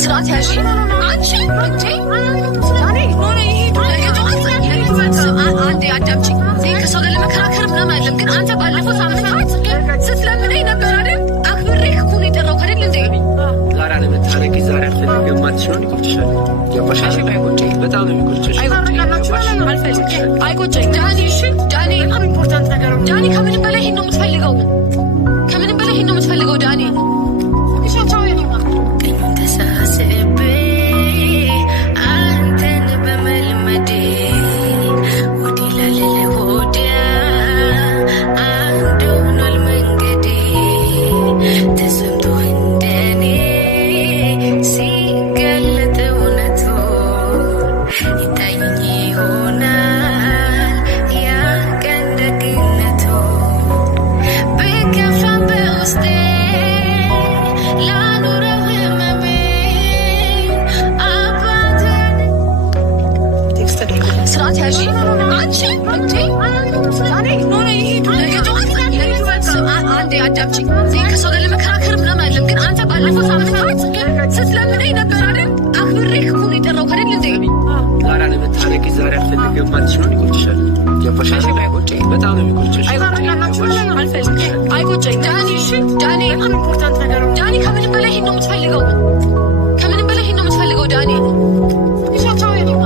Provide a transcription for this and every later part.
ስርዓት ያዢ አንቺ እንዴ አንዴ አዳምጪ። ከሰው ጋር ለመከራከር ምናምን አይደለም፣ ግን አንተ ባለፈው ሳምንት ስትለምነኝ ነበር አይደል? አክብሬህ እኮ ነው የጠራሁት አይደል እንዴ? ዛሬ አለመታረቂ ዛሬ አልፈልግም ማትሽውን ይቆጭሻል። ገባሽ? አይቆጨኝ፣ በጣም ነው የሚቆጭሽ። አይቆጨኝ ዳኒ። እሺ ዳኒ፣ በጣም ኢምፖርታንት ነገር ነው ዳኒ። ከምንም በላይ ይሄን ነው የምትፈልገው፣ ከምንም በላይ ይሄን ነው የምትፈልገው ዳኒ። እሻቻው የኔማ አዳምጪ። ከሰው ጋር ለመከራከር ምናምን አይደለም፣ ግን አንተ ባለፈው ሳምንት ስትለምነኝ ነበር አይደል? አክብሬህ እኮ ነው የጠራሁት አይደል እንዴ? ዛሬ አለመታረቂ ዛሬ አልፈልግም ማትሽውን ይቆጭሻል። ገባሽ? አይቆጨኝ፣ በጣም ነው የሚቆጭሽ። አይቆጨኝ ዳኒ። እሺ ዳኒ፣ በጣም ኢምፖርታንት ነገር ነው ዳኒ። ከምንም በላይ ይሄን ነው የምትፈልገው፣ ከምንም በላይ ይሄን ነው የምትፈልገው ዳኒ። እሻቻው የኔማ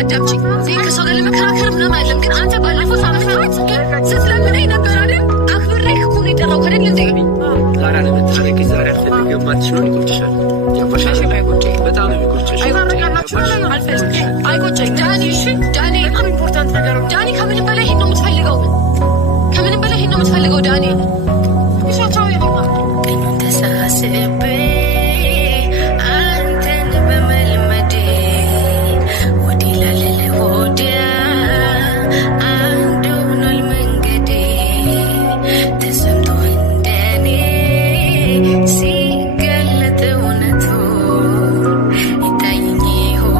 አዳምጪ። ከሰው ጋር ለመከራከር ምናምን አይደለም፣ ግን አንተ ባለፈው ሳምንት ስትለምነኝ ነበር አይደል? አክብሬህ እኮ ነው የጠራሁት አይደል እንዴ? ዛሬ አለመታረቂ ዛሬ አልፈልግም ማትሽውን ይቆጭሻል። ገባሽ? አይቆጨኝ፣ በጣም ነው የሚቆጭሽ። አይቆጨኝ ዳኒ። እሺ ዳኒ፣ በጣም ኢምፖርታንት ነገር ነው ዳኒ። ከምንም በላይ ይሄን ነው የምትፈልገው፣ ከምንም በላይ ይሄን ነው የምትፈልገው ዳኒ። እሻቻው የኔማ